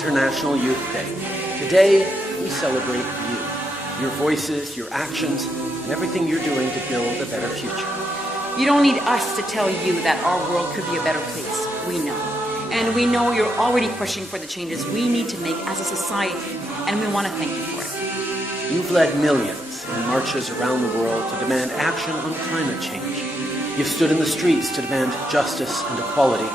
International Youth Day. Today, we celebrate you, your voices, your actions, and everything you're doing to build a better future. You don't need us to tell you that our world could be a better place. We know. And we know you're already pushing for the changes we need to make as a society, and we want to thank you for it. You've led millions in marches around the world to demand action on climate change. You've stood in the streets to demand justice and equality.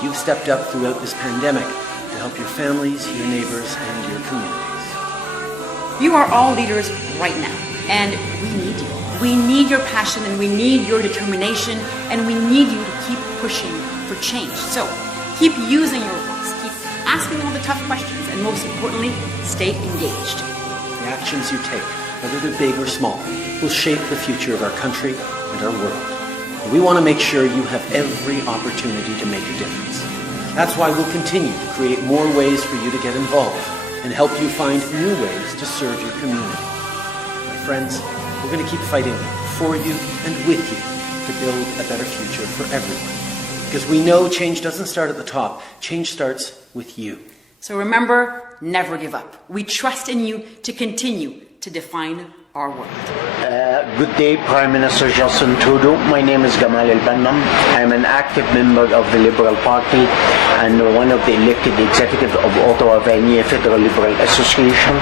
You've stepped up throughout this pandemic to help your families, your neighbors, and your communities. You are all leaders right now, and we need you. We need your passion, and we need your determination, and we need you to keep pushing for change. So keep using your voice, keep asking all the tough questions, and most importantly, stay engaged. The actions you take, whether they're big or small, will shape the future of our country and our world. And we want to make sure you have every opportunity to make a difference. That's why we'll continue to create more ways for you to get involved and help you find new ways to serve your community. My friends, we're going to keep fighting for you and with you to build a better future for everyone. Because we know change doesn't start at the top. Change starts with you. So remember, never give up. We trust in you to continue to define our world. Good day, Prime Minister Justin Trudeau. My name is Gamal El-Bannam. I'm an active member of the Liberal Party and one of the elected executives of Ottawa Vanier Federal Liberal Association.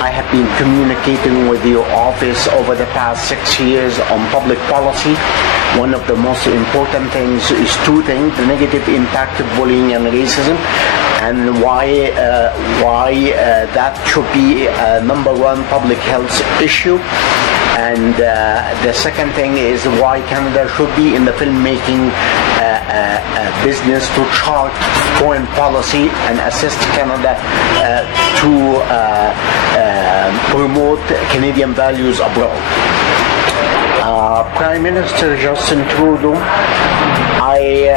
I have been communicating with your office over the past 6 years on public policy. One of the most important things is two things: the negative impact of bullying and racism, and why that should be a number one public health issue. And the second thing is why Canada should be in the filmmaking business to chart foreign policy and assist Canada to promote Canadian values abroad. Prime Minister Justin Trudeau, I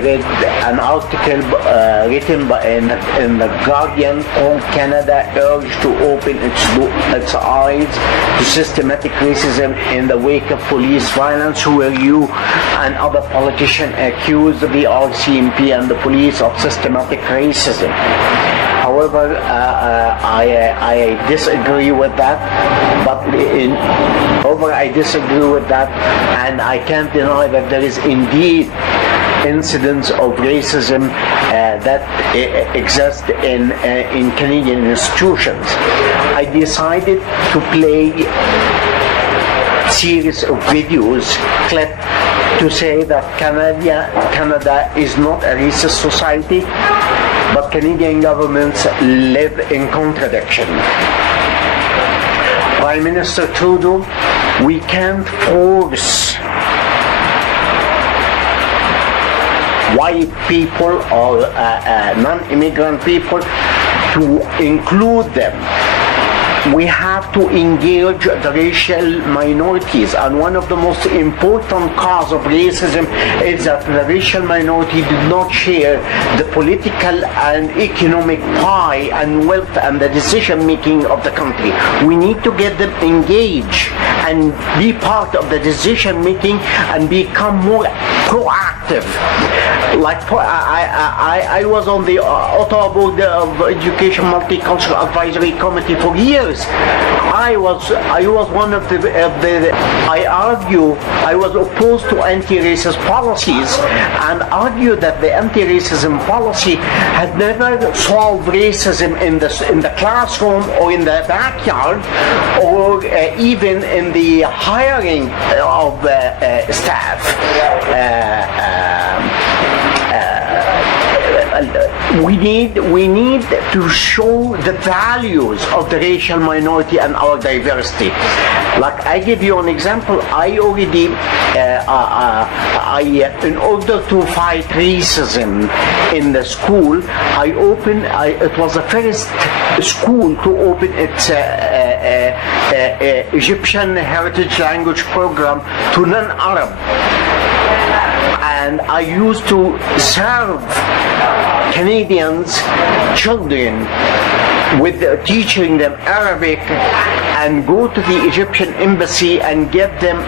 read an article written in the Guardian on Canada urged to open its eyes to systematic racism in the wake of police violence, where you and other politicians accused the RCMP and the police of systematic racism. However, I disagree with that, I disagree with that, and I can't deny that there is indeed incidents of racism that exist in Canadian institutions. I decided to play a series of videos clip to say that Canada is not a racist society, but Canadian governments live in contradiction. Prime Minister Trudeau, we can't force white people or non-immigrant people to include them. We have to engage the racial minorities, and one of the most important causes of racism is that the racial minority do not share the political and economic pie and wealth and the decision making of the country. We need to get them engaged and be part of the decision making and become more proactive. Like I was on the Ottawa Board of Education Multicultural Advisory Committee for years. I was one of the I was opposed to anti-racist policies and argued that the anti-racism policy had never solved racism in the classroom or in the backyard or even in the hiring of staff. We need to show the values of the racial minority and our diversity. Like, I give you an example. I already, in order to fight racism in the school, it was the first school to open its Egyptian heritage language program to non-Arab. And I used to serve Canadians' children with teaching them Arabic and go to the Egyptian embassy and get them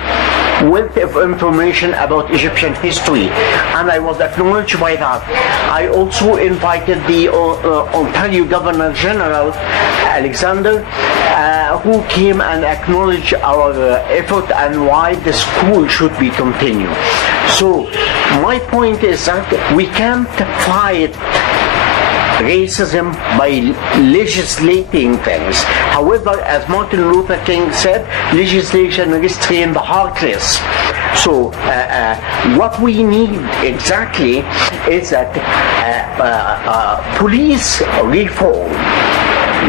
wealth of information about Egyptian history, and I was acknowledged by that. I also invited the Ontario Governor General, Alexander, who came and acknowledged our effort and why the school should be continued. So my point is that we can't fight racism by legislating things. However, as Martin Luther King said, legislation restrains the heartless. So what we need exactly is that police reform.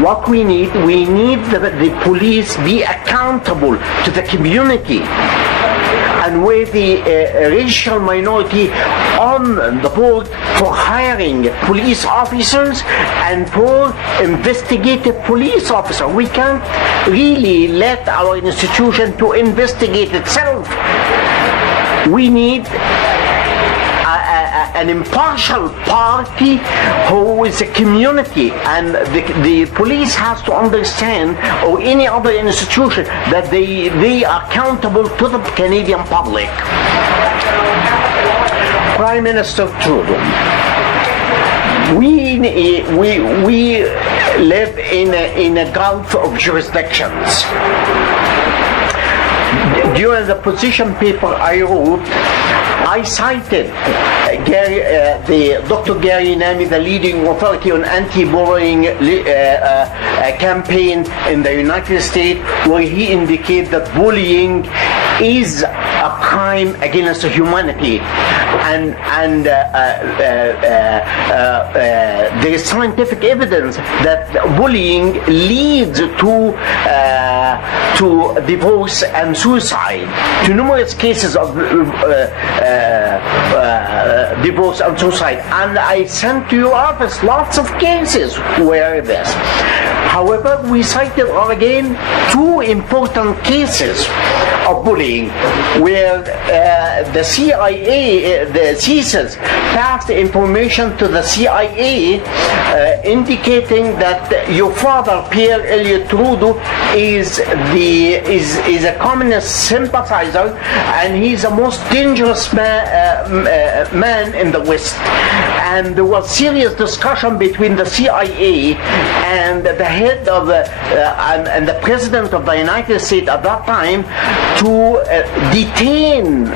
What we need the police be accountable to the community, and with the racial minority on the board for hiring police officers and for investigative police officers. We can't really let our institution to investigate itself. We need an impartial party who is a community, and the police has to understand, or any other institution, that they are accountable to the Canadian public. Prime Minister Trudeau, we live in a gulf of jurisdictions. During the position paper I wrote, I cited Dr. Gary Nami, the leading authority on anti-bullying campaign in the United States, where he indicated that bullying is a crime against humanity, and there is scientific evidence that bullying leads to divorce and suicide, to numerous cases of divorce and suicide. And I sent to your office lots of cases where this. However, we cited again two important cases of bullying where the CIA, the CSIS, passed information to the CIA indicating that your father, Pierre Elliott Trudeau, is a communist sympathizer, and he's the most dangerous man in the West. And there was serious discussion between the CIA and the head of and the president of the United States at that time to detain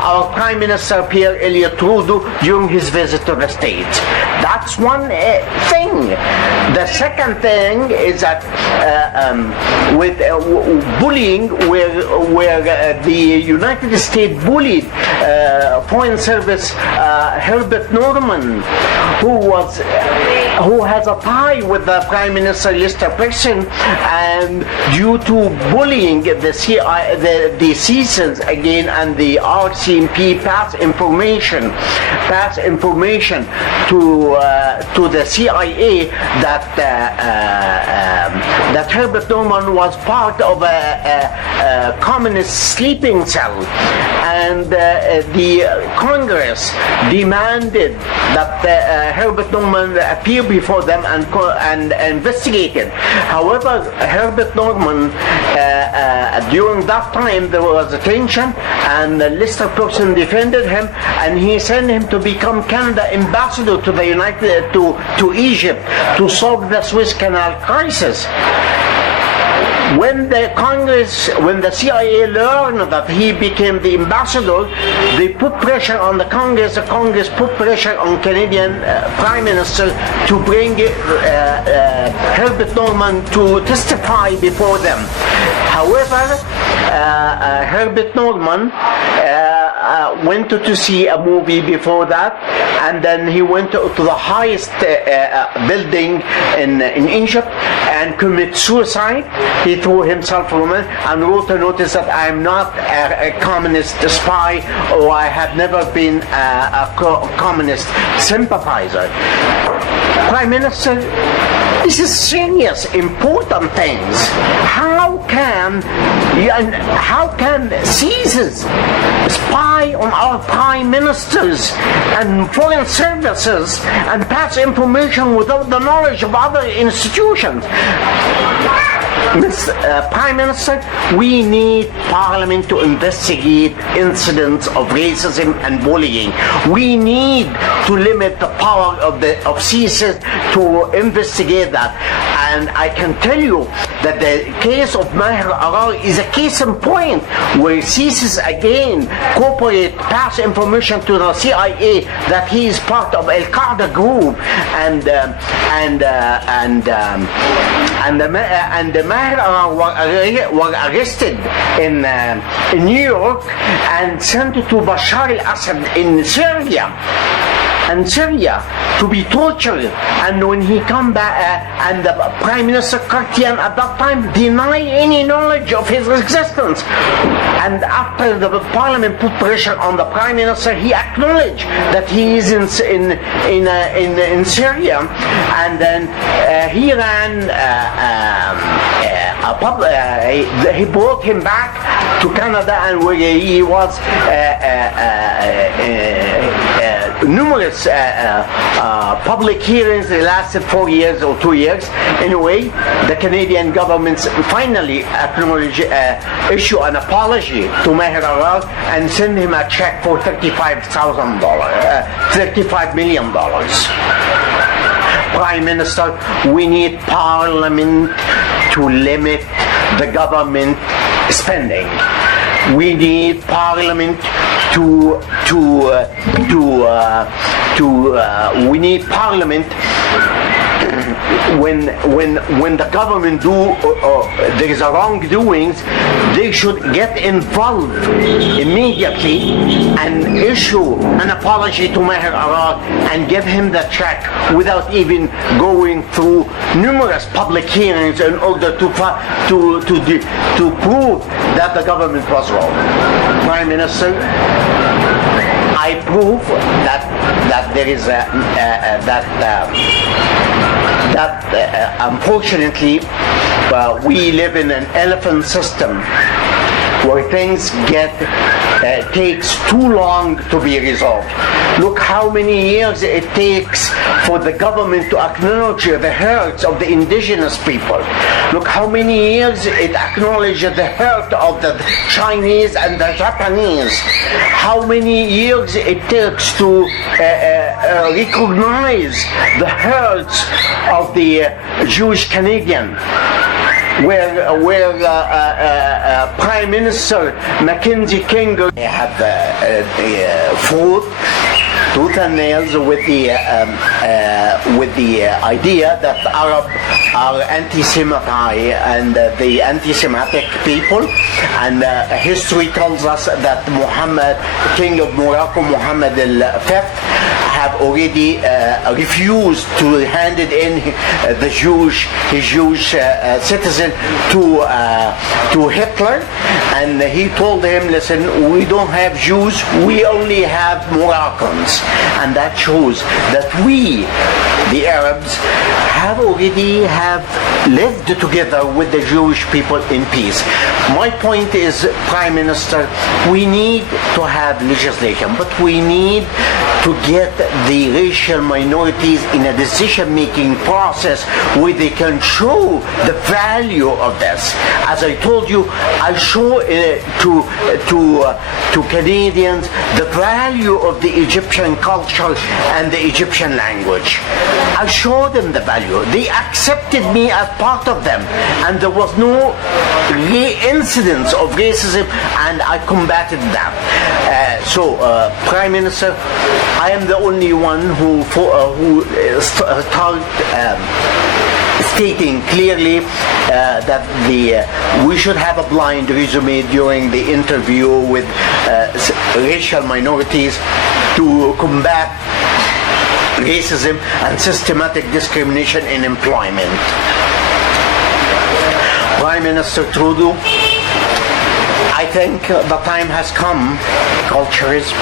our Prime Minister Pierre Elliott Trudeau during his visit to the States. That's one thing. The second thing is that with bullying, where the United States bullied Foreign Service Herbert Norman, who has a tie with the Prime Minister Lester Pearson, and due to bullying, the CSIS again and the RCMP pass information to the CIA that Herbert Norman was part of a communist sleeping cell, and the Congress demanded that Herbert Norman appear before them and investigated. However, Herbert Norman, during that time there was a tension, and Lester Pearson defended him, and he sent him to become Canada ambassador to the to Egypt to solve the Suez Canal crisis. When the CIA learned that he became the ambassador, they put pressure on the Congress. The Congress put pressure on Canadian Prime Minister to bring Herbert Norman to testify before them. However, Herbert Norman went to see a movie before that, and then he went to the highest building in Egypt and committed suicide. He threw himself from it and wrote a notice that I am not a communist spy, or I have never been a communist sympathizer. Prime Minister, this is serious, important things. How can CSIS spy on our prime ministers and foreign services and pass information without the knowledge of other institutions? Prime Minister, we need Parliament to investigate incidents of racism and bullying. We need to limit the power of CSIS to investigate that. And I can tell you that the case of Maher Arar is a case in point where CSIS again pass information to the CIA that he is part of Al-Qaeda group, and Maher Arar were arrested in New York and sent to Bashar al-Assad in Syria to be tortured. And when he come back, and the Prime Minister Kartian at that time denied any knowledge of his existence. And after the Parliament put pressure on the Prime Minister, he acknowledged that he is in Syria, and then he ran he brought him back to Canada, and where he was numerous public hearings. They lasted 4 years or 2 years. Anyway, the Canadian government finally acknowledged, issue an apology to Maher Arar and send him a check for $35 million. Prime Minister, we need Parliament to limit the government spending. We need Parliament we need Parliament when the government there is a wrongdoings, they should get involved immediately and issue an apology to Maher Arar and give him the check without even going through numerous public hearings in order to prove that the government was wrong. Prime Minister, I prove that there is unfortunately we live in an elephant system where things takes too long to be resolved. Look how many years it takes for the government to acknowledge the hurts of the indigenous people. Look how many years it acknowledges the hurt of the Chinese and the Japanese. How many years it takes to recognize the hurts of the Jewish Canadian, where Prime Minister Mackenzie King have fought tooth and nails with the idea that Arab are anti-Semitic and the anti-Semitic people, and history tells us that Muhammad, King of Morocco, Muhammad V, have already refused to hand it in his Jewish citizen to Hitler, and he told him, listen, we don't have Jews, we only have Moroccans. And that shows that we, the Arabs, have already lived together with the Jewish people in peace. My point is, Prime Minister, we need to have legislation, but we need to get the racial minorities in a decision-making process where they can show the value of this. As I told you, I show to Canadians the value of the Egyptian culture and the Egyptian language. I showed them the value. They accepted me as part of them, and there was no incidents of racism, and I combated that. Prime Minister, I am the only one who started stating clearly that we should have a blind resume during the interview with racial minorities to combat racism and systematic discrimination in employment. Prime Minister Trudeau, I think the time has come, cultures,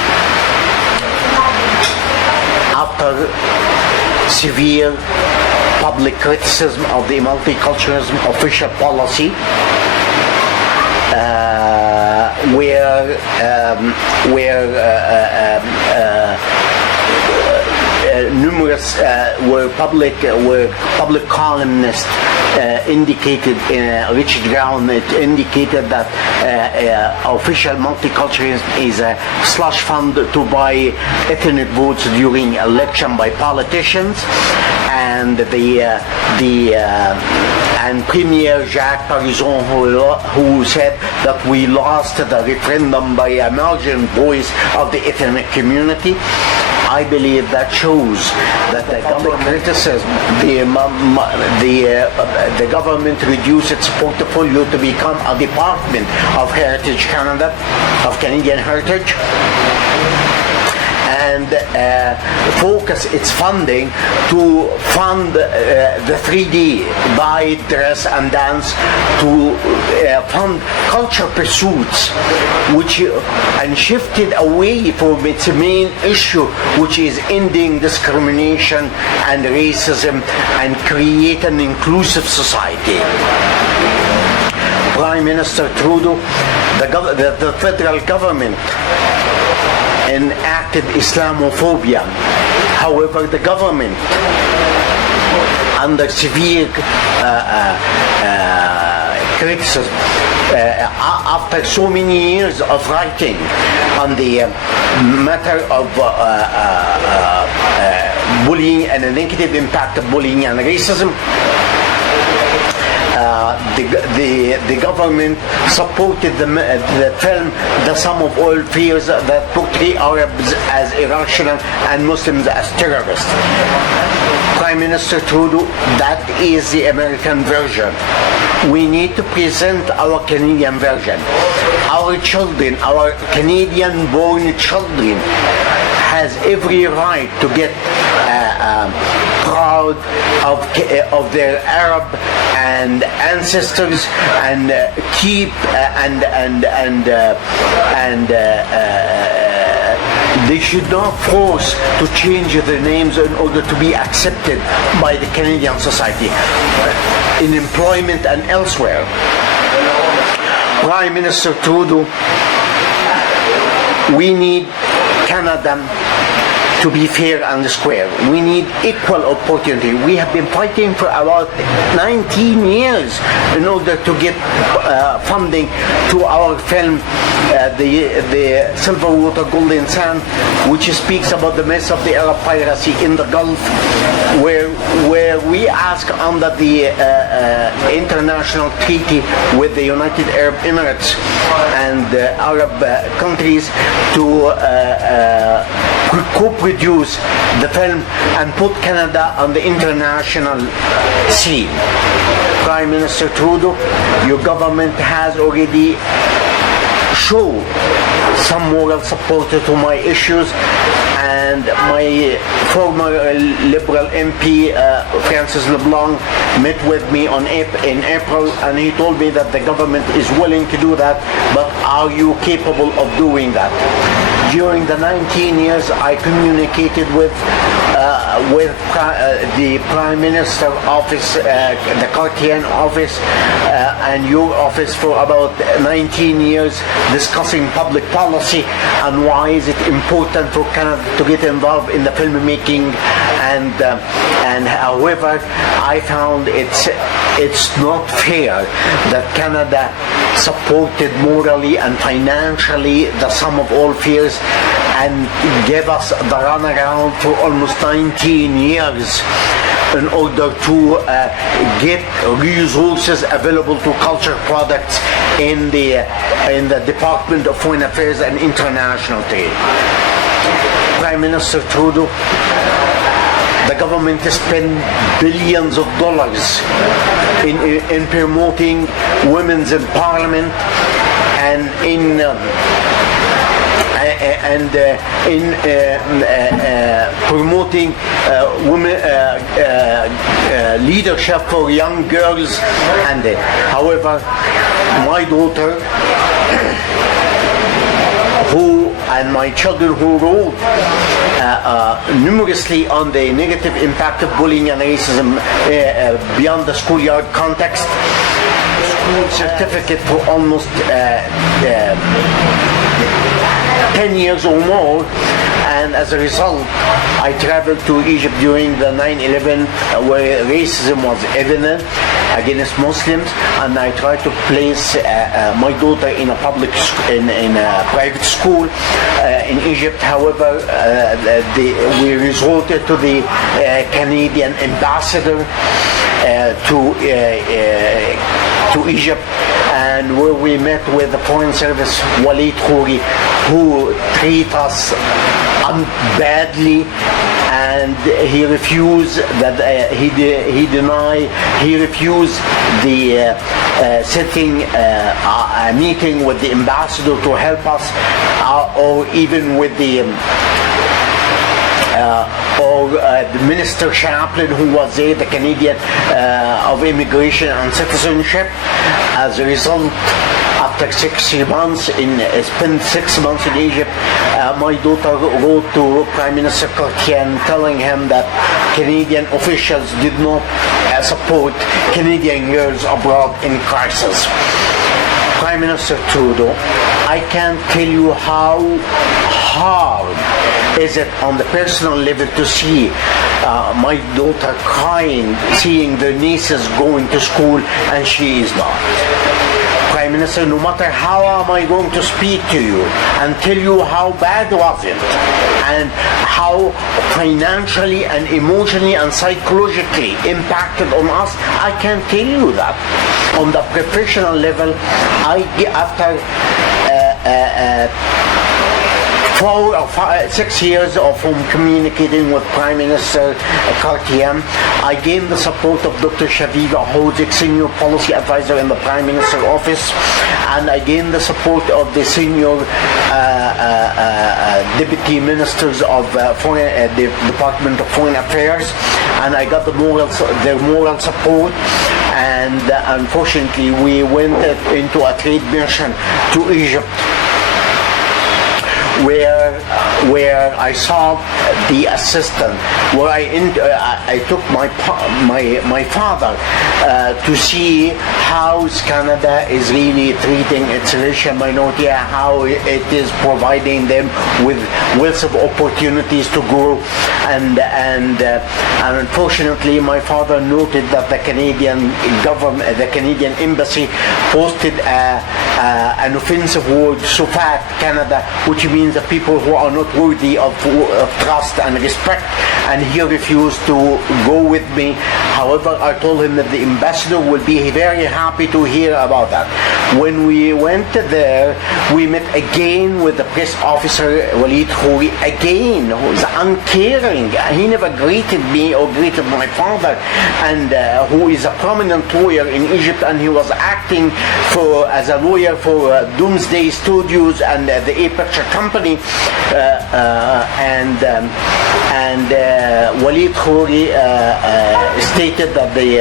after severe public criticism of the multiculturalism official policy, where numerous public columnists indicated, Richard Brown, it indicated that official multiculturalism is a slush fund to buy ethnic votes during election by politicians, and and Premier Jacques Parizeau, who said that we lost the referendum by a marginal voice of the ethnic community. I believe that shows that the government criticism, the government reduced its portfolio to become a Department of Heritage Canada, of Canadian Heritage, and focus its funding to fund the 3D, diet, dress, and dance, to fund culture pursuits, and shifted away from its main issue, which is ending discrimination and racism and create an inclusive society. Prime Minister Trudeau, the federal government enacted Islamophobia. However, the government, under severe criticism, after so many years of writing on the matter of bullying and the negative impact of bullying and racism, the government supported the film The Sum of All Fears that portray Arabs as irrational and Muslims as terrorists. Prime Minister Trudeau, that is the American version. We need to present our Canadian version. Our children, our Canadian-born children, has every right to get proud of their Arab and ancestors, and keep they should not force to change their names in order to be accepted by the Canadian society in employment and elsewhere. Prime Minister Trudeau, we need Canada to be fair and square. We need equal opportunity. We have been fighting for about 19 years in order to get funding to our film, the Silver Water Golden Sand, which speaks about the mess of the Arab piracy in the Gulf, where we ask under the international treaty with the United Arab Emirates and Arab countries to co-produce the film and put Canada on the international scene. Prime Minister Trudeau, your government has already shown some moral support to my issues, and my former Liberal MP Francis LeBlanc met with me in April, and he told me that the government is willing to do that, but are you capable of doing that? During the 19 years, I communicated with the Prime Minister office, the Cartier office, and your office for about 19 years, discussing public policy and why is it important for Canada to get involved in the filmmaking. And however, I found it's not fair that Canada supported morally and financially the Sum of All Fears and gave us the runaround for almost 19 years in order to get resources available to culture products in the Department of Foreign Affairs and International Trade. Prime Minister Trudeau, the government has spent billions of dollars in promoting women's empowerment and in promoting women leadership for young girls. And however, my daughter, and my children who wrote numerously on the negative impact of bullying and racism beyond the schoolyard context, school certificate for almost 10 years or more. And as a result, I traveled to Egypt during the 9/11, where racism was evident against Muslims, and I tried to place my daughter in a in a private school in Egypt. However, we resorted to the Canadian ambassador to Egypt, and where we met with the Foreign Service Walid Khouri, who treated us badly, and he refused that he refused the setting a meeting with the ambassador to help us, or even with the the Minister Chaplin, who was there, the Canadian of Immigration and Citizenship. As a result, after spent 6 months in Egypt, my daughter wrote to Prime Minister Chrétien telling him that Canadian officials did not support Canadian girls abroad in crisis. Prime Minister Trudeau, I can't tell you how hard is it on the personal level to see my daughter crying, seeing their nieces going to school and she is not. Prime Minister, no matter how am I going to speak to you and tell you how bad was it and how financially and emotionally and psychologically impacted on us, I can't tell you that. On the professional level, after 4 or 6 years of communicating with Prime Minister Chrétien, I gained the support of Dr. Shafiga Hodzic, Senior Policy Advisor in the Prime Minister's Office, and I gained the support of the Senior Deputy Ministers of the Department of Foreign Affairs, and I got their moral support. And unfortunately, we went into a trade mission to Egypt, where I saw the assistant, where I took my father to see how Canada is really treating its racial minority, how it is providing them with wealth of opportunities to grow, and unfortunately, my father noted that the Canadian government, the Canadian embassy, posted an offensive word, SOFAT Canada, which means the people who are not worthy of trust and respect, and he refused to go with me. However, I told him that the ambassador will be very happy to hear about that. When we went there, we met again with the press officer Walid Khouri, again, who is uncaring. He never greeted me or greeted my father, and who is a prominent lawyer in Egypt, and he was acting as a lawyer for Doomsday Studios and the A-Picture Company, and Walid Khouri stated that the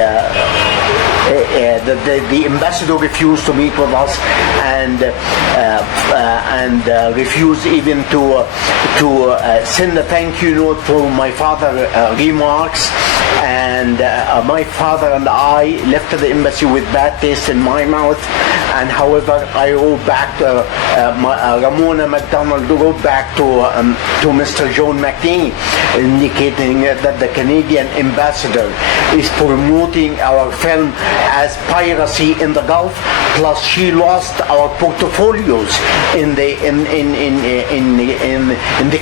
ambassador refused to meet with us, and refused even to send a thank you note for my father's remarks. And my father and I left the embassy with bad taste in my mouth. And however, I wrote back to Ramona MacDonald wrote back to Mr. John McNeely, indicating that the Canadian ambassador is promoting our film as piracy in the Gulf. Plus, she lost our portfolios in the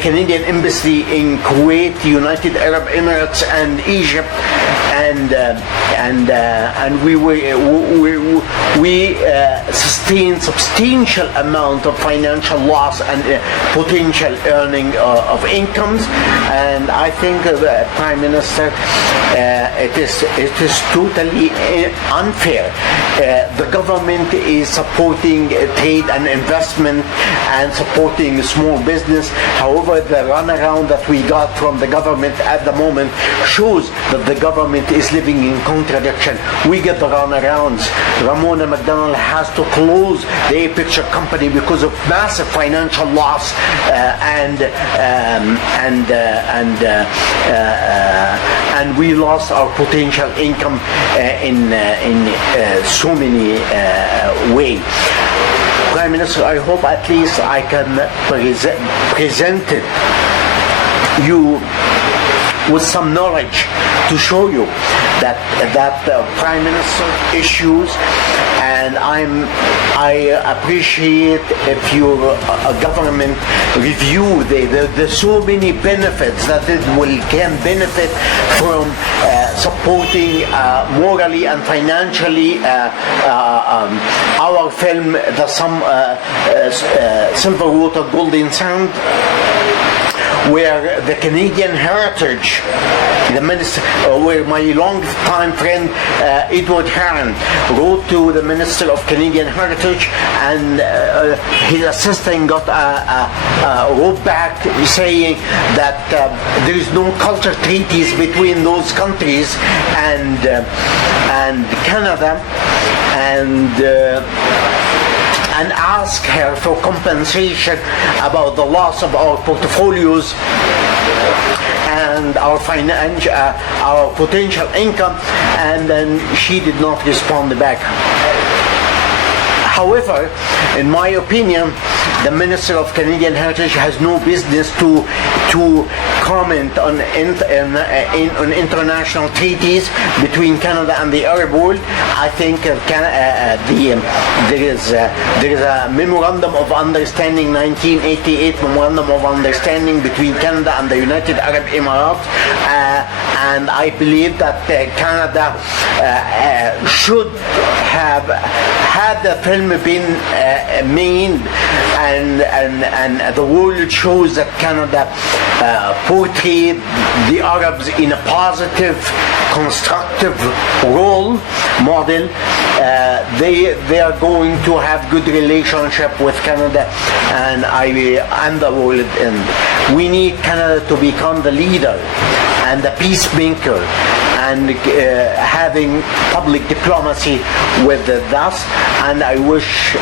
Canadian embassy in Kuwait, United Arab Emirates, and Egypt, and we sustained substantial amount of financial loss and potential earning of incomes. And I think the Prime Minister, it is totally unfair. The government is supporting trade and investment and supporting small business. However, the runaround that we got from the government at the moment shows that the government is living in contradiction. We get the runarounds. Ramona MacDonald has to close the A-Picture Company because of massive financial loss, and we lost our potential income in so many ways. Prime Minister, I hope at least I can present it you with some knowledge to show you that Prime Minister issues, and I appreciate if your government review the so many benefits that it can benefit from supporting morally and financially our film, the Silver Water Golden Sand, where the Canadian Heritage, the minister, where my long-time friend Edward Heron wrote to the Minister of Canadian Heritage, and his assistant got wrote back saying that there is no culture treaties between those countries and Canada, and ask her for compensation about the loss of our portfolios and our potential income, and then she did not respond back. However, in my opinion, the Minister of Canadian Heritage has no business to comment on international treaties between Canada and the Arab world. I think there is a memorandum of understanding, 1988 memorandum of understanding between Canada and the United Arab Emirates, and I believe that Canada should have had the film been made, and the world shows that Canada portrayed the Arabs in a positive, constructive role model. They are going to have good relationship with Canada and the world, and we need Canada to become the leader and the peacemaker, and having public diplomacy with us. And I wish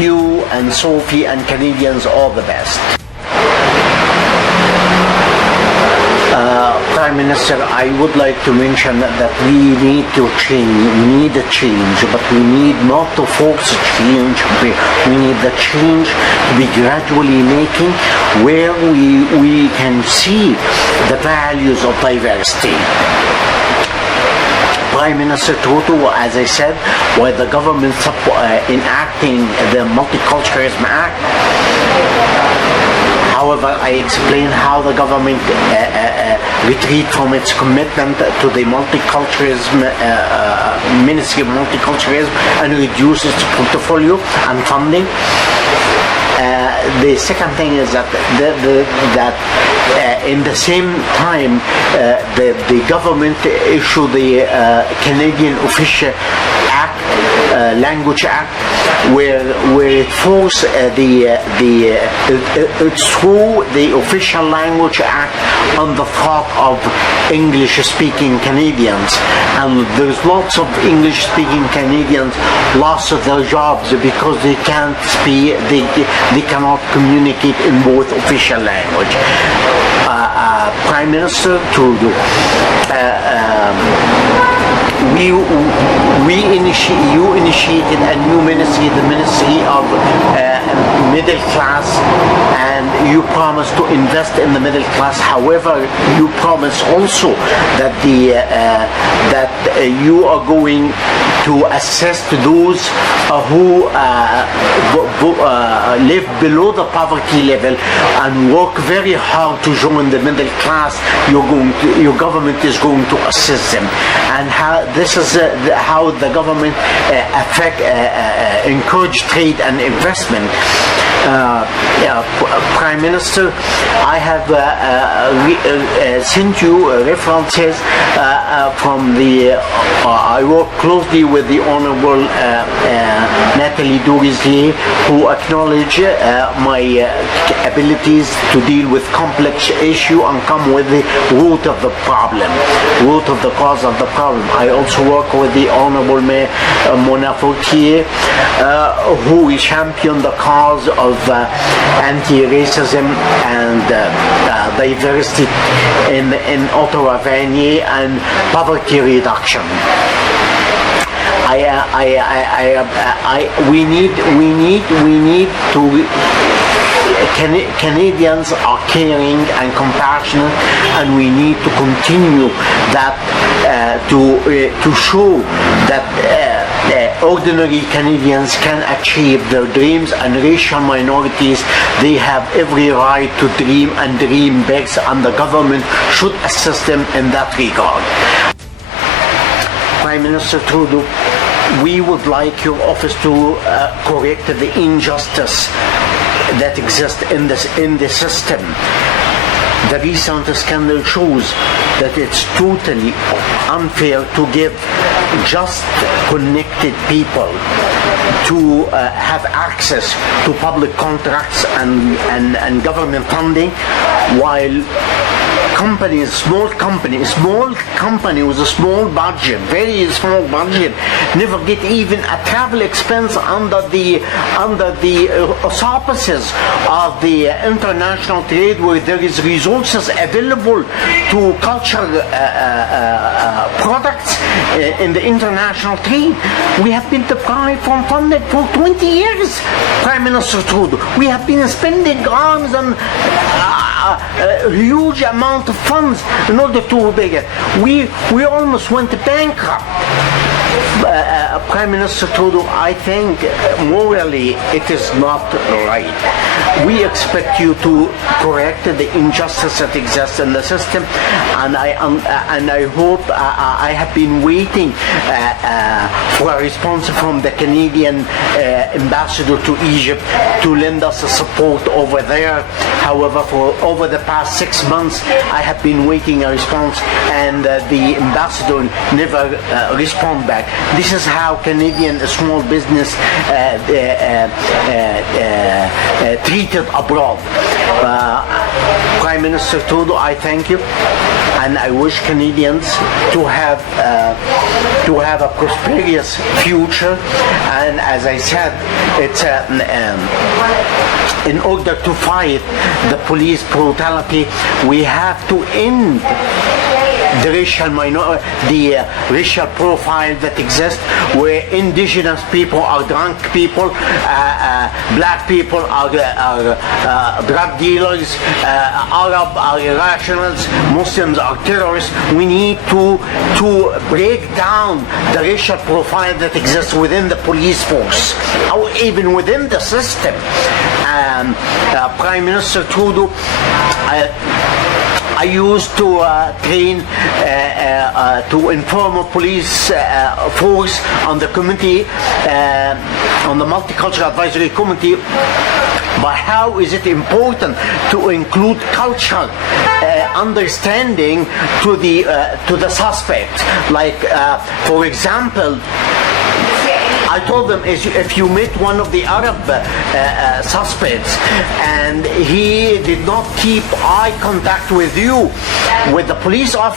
you and Sophie and Canadians all the best. Prime Minister, I would like to mention that we need to change. We need a change, but we need not to force change. We need the change to be gradually making, where we can see the values of diversity. Prime Minister Trudeau, as I said, while the government enacting the Multiculturalism Act, however, I explained how the government retreat from its commitment to the multiculturalism, Ministry of Multiculturalism, and reduce its portfolio and funding. The second thing is that in the same time the government issued the Canadian Official Act, Language Act, where it forced through the Official Language Act on the thought of English-speaking Canadians, and there's lots of English-speaking Canadians lost their jobs because they can't speak, they cannot communicate in both official language. Prime Minister Trudeau, you initiated a new ministry, the Ministry of Middle Class, and you promised to invest in the middle class. However, you promised also that you are going to assist those who live below the poverty level and work very hard to join the middle class. Your government is going to assist them, and this is how the government encourage trade and investment. Prime Minister, I have sent you references from the. I work closely with the Honourable Nathalie Durislier, who acknowledge my abilities to deal with complex issue and come with the root of the problem, root of the cause of the problem. I also work with the Honourable Mayor Mona Fortier, who championed the cause of anti-racism and diversity in Ottawa Vanier and poverty reduction. I we need to. Canadians are caring and compassionate, and we need to continue that to show that ordinary Canadians can achieve their dreams, and racial minorities, they have every right to dream and dream big, and the government should assist them in that regard. Prime Minister Trudeau, we would like your office to correct the injustice that exists in the system. The recent scandal shows that it's totally unfair to give just connected people to have access to public contracts and government funding, while small company with a small budget, very small budget, never get even a travel expense under the auspices of the international trade, where there is resources available to cultural products in the international trade. We have been deprived from funding for 20 years, Prime Minister Trudeau. We have been spending arms and a huge amount of funds in order to make it. We almost went bankrupt. Prime Minister Trudeau, I think morally it is not right. We expect you to correct the injustice that exists in the system, and I hope I have been waiting for a response from the Canadian ambassador to Egypt to lend us a support over there. However, for over the past 6 months, I have been waiting a response, and the ambassador never responded back. This is how Canadian small business treated abroad. Prime Minister Trudeau, I thank you, and I wish Canadians to have a prosperous future. And as I said, it's in order to fight the police brutality, we have to end the racial profile that exists, where indigenous people are drunk people, black people are drug dealers, Arab are irrationals, Muslims are terrorists. We need to break down the racial profile that exists within the police force, or even within the system. Prime Minister Trudeau, I used to train to inform a police force on the committee, on the Multicultural Advisory Committee. But how is it important to include cultural understanding to the suspect? Like, for example, I told them, if you meet one of the Arab suspects and he did not keep eye contact with you, with the police or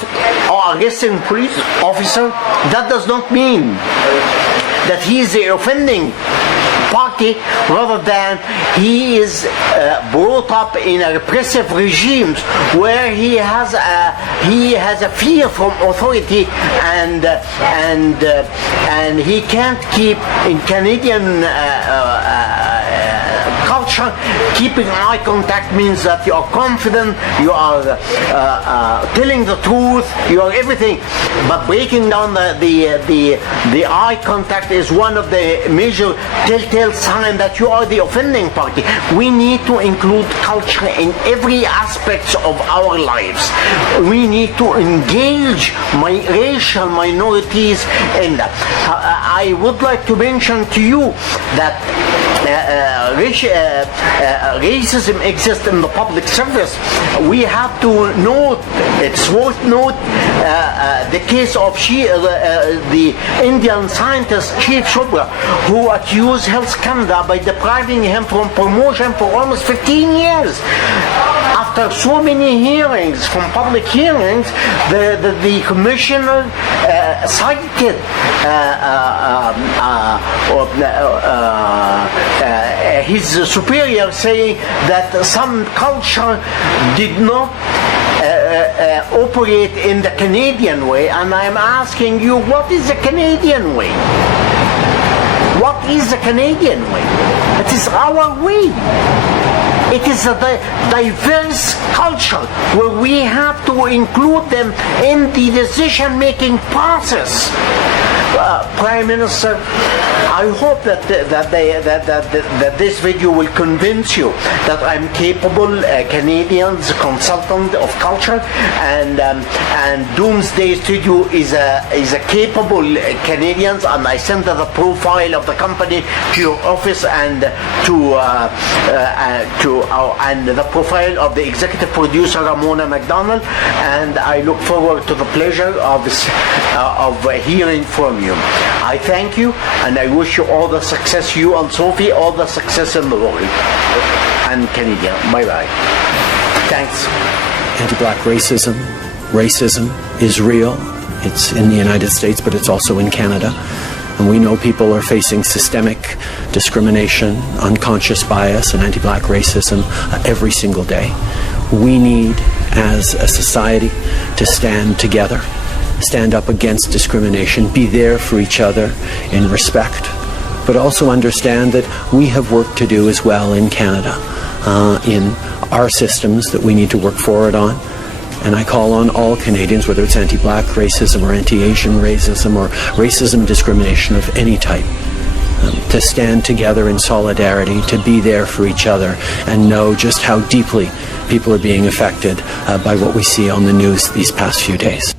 arresting police officer, that does not mean that he is the offending party, rather than he is brought up in a repressive regimes where he has a fear from authority, and he can't keep in Canadian culture. Keeping eye contact means that you are confident, you are telling the truth, you are everything. But breaking down the eye contact is one of the major telltale signs that you are the offending party. We need to include culture in every aspect of our lives. We need to engage racial minorities in that. I would like to mention to you that racism exists in the public service. We have to note, it's worth note, the case of the Indian scientist Chief Chopra, who accused Health Canada by depriving him from promotion for almost 15 years. After so many hearings, from public hearings, the commissioner cited his superior, saying that some culture did not operate in the Canadian way, and I'm asking you, what is the Canadian way? What is the Canadian way? It is our way. It is a diverse culture where we have to include them in the decision-making process. Prime Minister, I hope that this video will convince you that I'm capable Canadian's consultant of culture, and Doomsday Studio is a capable Canadians, and I sent the profile of the company to your office and and the profile of the executive producer Ramona McDonald, and I look forward to the pleasure of hearing from you. I thank you, and I wish you all the success, you and Sophie, all the success in the world and Canada. Bye-bye. Thanks. Anti-black racism is real. It's in the United States, but it's also in Canada. And we know people are facing systemic discrimination, unconscious bias, and anti-black racism every single day. We need, as a society, to stand together, stand up against discrimination, be there for each other in respect, but also understand that we have work to do as well in Canada, in our systems that we need to work forward on. And I call on all Canadians, whether it's anti-black racism or anti-Asian racism or racism discrimination of any type, to stand together in solidarity, to be there for each other, and know just how deeply people are being affected by what we see on the news these past few days.